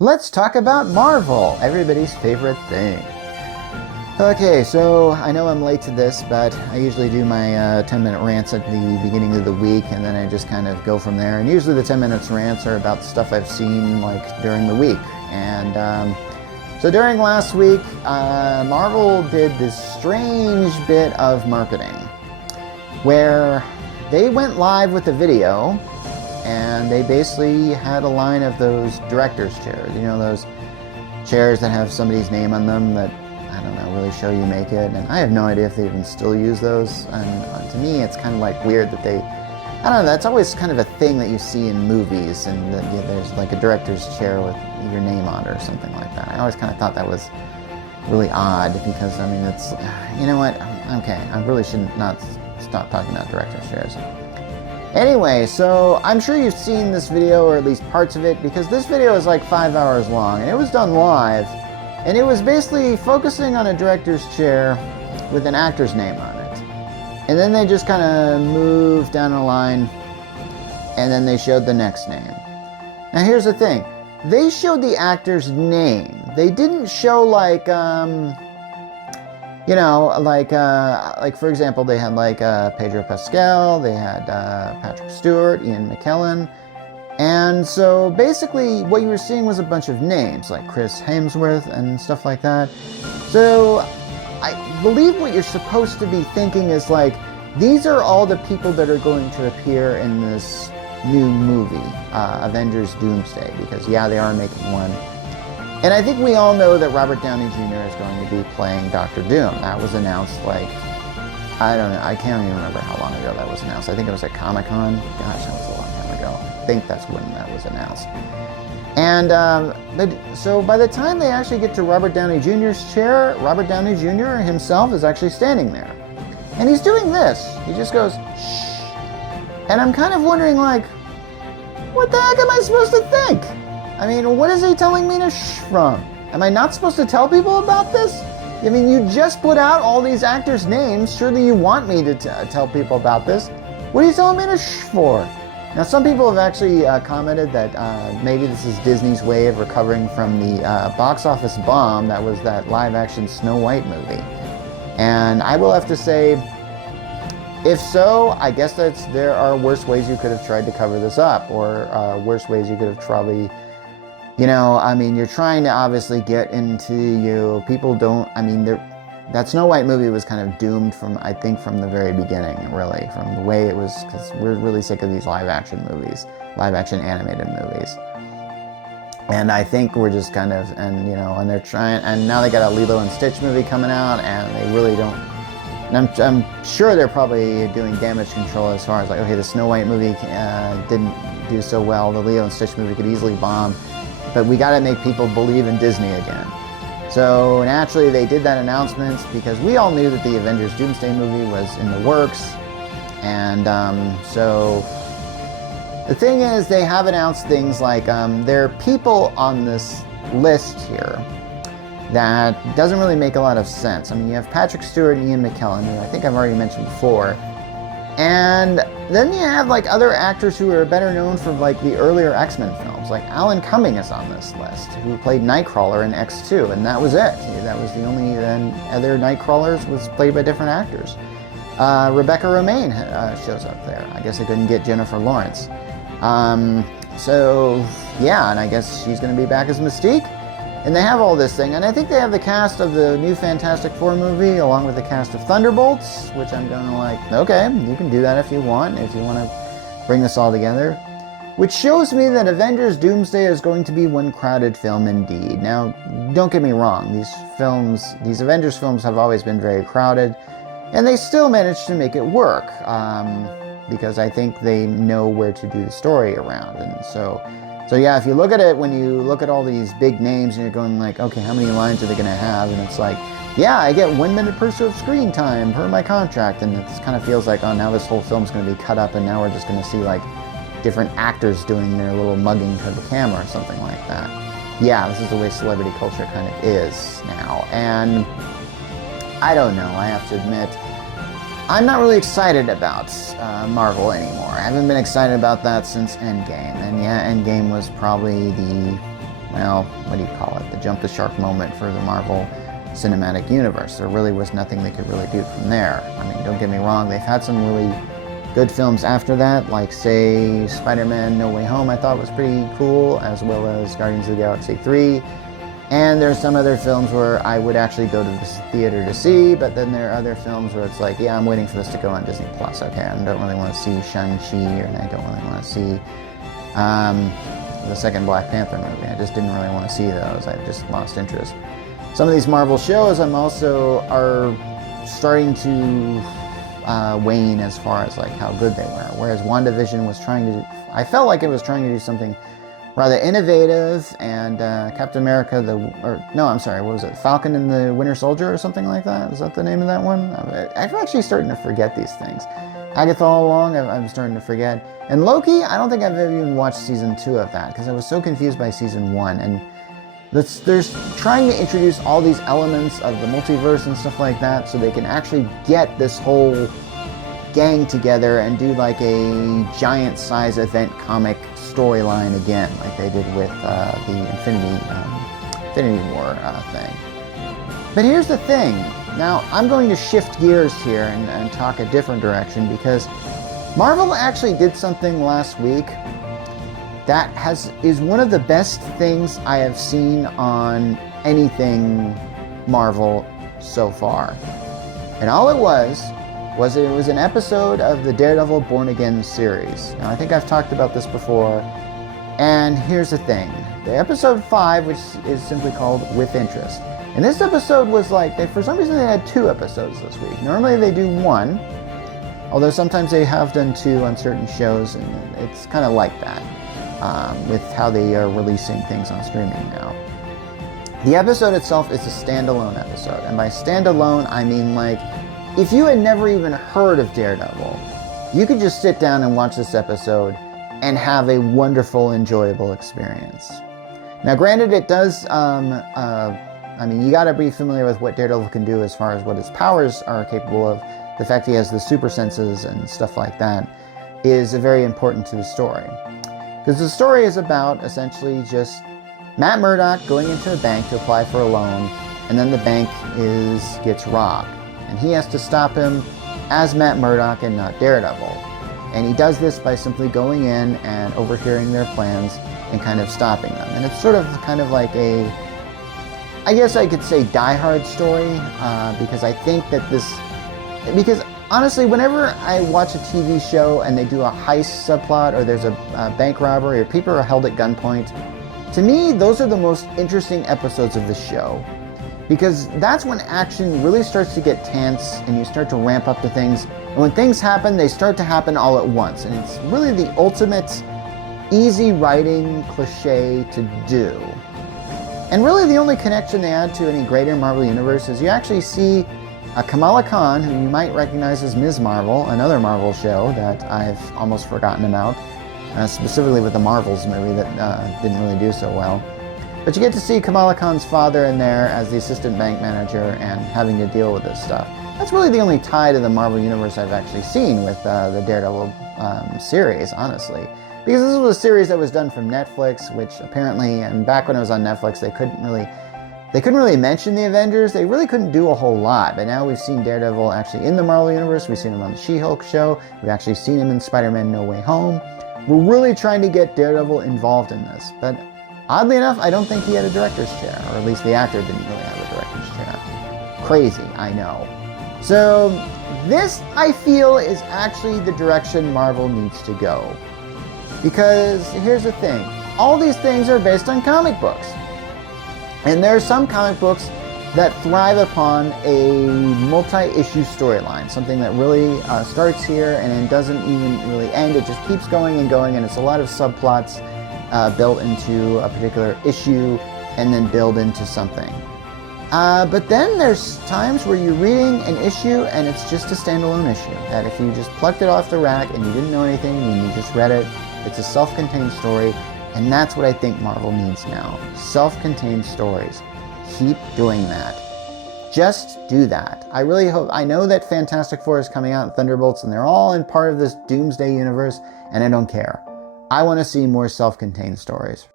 Let's talk about Marvel, everybody's favorite thing. Okay, so I know I'm late to this, but I usually do my 10-minute rants at the beginning of the week, and then I just kind of go from there. And usually the 10 minutes rants are about the stuff I've seen like during the week. And so during last week, Marvel did this strange bit of marketing where they went live with a video and they basically had a line of those director's chairs. You know, those chairs that have somebody's name on them that, I don't know, really show you make it. And I have no idea if they even still use those. And to me, it's kind of like weird that they, I don't know, that's always kind of a thing that you see in movies. And there's like a director's chair with your name on it or something like that. I always kind of thought that was really odd because, I mean, it's, you know what, okay, I really should not stop talking about director's chairs. Anyway, so I'm sure you've seen this video, or at least parts of it, because this video is like 5 hours long, and it was done live, and it was basically focusing on a director's chair with an actor's name on it. And then they just kind of moved down a line, and then they showed the next name. Now here's the thing. They showed the actor's name. They didn't show like, you know, like for example, they had like Pedro Pascal, they had Patrick Stewart, Ian McKellen, and so basically what you were seeing was a bunch of names like Chris Hemsworth and stuff like that. So I believe what you're supposed to be thinking is like, these are all the people that are going to appear in this new movie, Avengers Doomsday, because yeah, they are making one. And I think we all know that Robert Downey Jr. is going to be playing Doctor Doom. That was announced like, I don't know, I can't even remember how long ago that was announced. I think it was at Comic-Con. Gosh, that was a long time ago. I think that's when that was announced. And, but so by the time they actually get to Robert Downey Jr.'s chair, Robert Downey Jr. himself is actually standing there. And he's doing this. He just goes, shh. And I'm kind of wondering like, what the heck am I supposed to think? I mean, what is he telling me to shh from? Am I not supposed to tell people about this? I mean, you just put out all these actors' names. Surely you want me to tell people about this. What are you telling me to shh for? Now, some people have actually commented that maybe this is Disney's way of recovering from the box office bomb that was that live-action Snow White movie. And I will have to say, if so, I guess there are worse ways you could have tried to cover this up, or worse ways you could have probably, you know, I mean, you're trying to obviously get into people don't, I mean, that Snow White movie was kind of doomed from, I think, from the very beginning, really, from the way it was, because we're really sick of these live-action movies, live-action animated movies. And I think we're just kind of, and, you know, and they're trying, and now they got a Lilo and Stitch movie coming out, and they really don't, and I'm sure they're probably doing damage control as far as like, okay, the Snow White movie didn't do so well, the Lilo and Stitch movie could easily bomb, but we gotta make people believe in Disney again. So naturally they did that announcement because we all knew that the Avengers Doomsday movie was in the works. And so the thing is, they have announced things like there are people on this list here that doesn't really make a lot of sense. I mean, you have Patrick Stewart and Ian McKellen, who I think I've already mentioned before. And then you have like other actors who are better known for like the earlier X-Men films. Like Alan Cumming is on this list, who played Nightcrawler in X2, and that was it. That was the only other Nightcrawlers was played by different actors. Rebecca Romaine shows up there. I guess they couldn't get Jennifer Lawrence. So yeah, and I guess she's going to be back as Mystique. And they have all this thing, and I think they have the cast of the new Fantastic Four movie along with the cast of Thunderbolts, which I'm going to like, okay, you can do that if you want to bring this all together. Which shows me that Avengers Doomsday is going to be one crowded film indeed. Now, don't get me wrong, these Avengers films have always been very crowded, and they still manage to make it work, because I think they know where to do the story around, and so yeah, if you look at it, when you look at all these big names and you're going like, okay, how many lines are they going to have? And it's like, yeah, I get 1 minute per show of screen time per my contract. And it kind of feels like, oh, now this whole film's going to be cut up and now we're just going to see like different actors doing their little mugging to the camera or something like that. Yeah, this is the way celebrity culture kind of is now. And I don't know, I have to admit, I'm not really excited about Marvel anymore. I haven't been excited about that since Endgame. And yeah, Endgame was probably well, what do you call it? The jump the shark moment for the Marvel Cinematic Universe. There really was nothing they could really do from there. I mean, don't get me wrong, they've had some really good films after that, like, say, Spider-Man No Way Home I thought was pretty cool, as well as Guardians of the Galaxy 3. And there's some other films where I would actually go to the theater to see, but then there are other films where it's like, yeah, I'm waiting for this to go on Disney+. Okay, I don't really want to see Shang-Chi, and I don't really want to see the second Black Panther movie. I just didn't really want to see those. I just lost interest. Some of these Marvel shows are starting to wane as far as like how good they were. Whereas WandaVision was I felt like it was trying to do something rather innovative, and Captain America, what was it? Falcon and the Winter Soldier or something like that? Is that the name of that one? I'm actually starting to forget these things. Agatha All Along, I'm starting to forget. And Loki, I don't think I've ever even watched season 2 of that, because I was so confused by season 1. And they're trying to introduce all these elements of the multiverse and stuff like that, so they can actually get this whole gang together and do like a giant size event comic storyline again, like they did with the Infinity War thing. But here's the thing. Now, I'm going to shift gears here and talk a different direction, because Marvel actually did something last week that is one of the best things I have seen on anything Marvel so far. And all it was an episode of the Daredevil Born Again series. Now, I think I've talked about this before, and here's the thing. The episode 5, which is simply called With Interest. And this episode was like, for some reason they had 2 episodes this week. Normally they do 1, although sometimes they have done 2 on certain shows, and it's kind of like that with how they are releasing things on streaming now. The episode itself is a standalone episode, and by standalone I mean like, if you had never even heard of Daredevil, you could just sit down and watch this episode and have a wonderful, enjoyable experience. Now, granted, it does, you gotta be familiar with what Daredevil can do as far as what his powers are capable of. The fact he has the super senses and stuff like that is very important to the story. Because the story is about, essentially, just Matt Murdock going into a bank to apply for a loan, and then the bank gets robbed. And he has to stop him as Matt Murdock and not Daredevil. And he does this by simply going in and overhearing their plans and kind of stopping them. And it's sort of kind of like I guess I could say Die Hard story, because I think that because honestly, whenever I watch a TV show and they do a heist subplot, or there's a bank robbery, or people are held at gunpoint, to me, those are the most interesting episodes of the show. Because that's when action really starts to get tense and you start to ramp up to things. And when things happen, they start to happen all at once. And it's really the ultimate easy writing cliche to do. And really the only connection they add to any greater Marvel universe is you actually see Kamala Khan, who you might recognize as Ms. Marvel, another Marvel show that I've almost forgotten about, specifically with the Marvels movie that didn't really do so well. But you get to see Kamala Khan's father in there as the assistant bank manager and having to deal with this stuff. That's really the only tie to the Marvel Universe I've actually seen with the Daredevil series, honestly. Because this was a series that was done from Netflix, which apparently, and back when it was on Netflix, they couldn't really mention the Avengers. They really couldn't do a whole lot. But now we've seen Daredevil actually in the Marvel Universe. We've seen him on the She-Hulk show. We've actually seen him in Spider-Man No Way Home. We're really trying to get Daredevil involved in this. But oddly enough, I don't think he had a director's chair, or at least the actor didn't really have a director's chair. Crazy, I know. So this, I feel, is actually the direction Marvel needs to go. Because here's the thing. All these things are based on comic books. And there are some comic books that thrive upon a multi-issue storyline, something that really starts here and then doesn't even really end. It just keeps going, and it's a lot of subplots built into a particular issue and then build into something. But then there's times where you're reading an issue and it's just a standalone issue, that if you just plucked it off the rack and you didn't know anything and you just read it, it's a self-contained story. And that's what I think Marvel needs now. Self-contained stories. Keep doing that. Just do that. I really hope. I know that Fantastic Four is coming out in Thunderbolts and they're all in part of this Doomsday universe, and I don't care. I want to see more self-contained stories.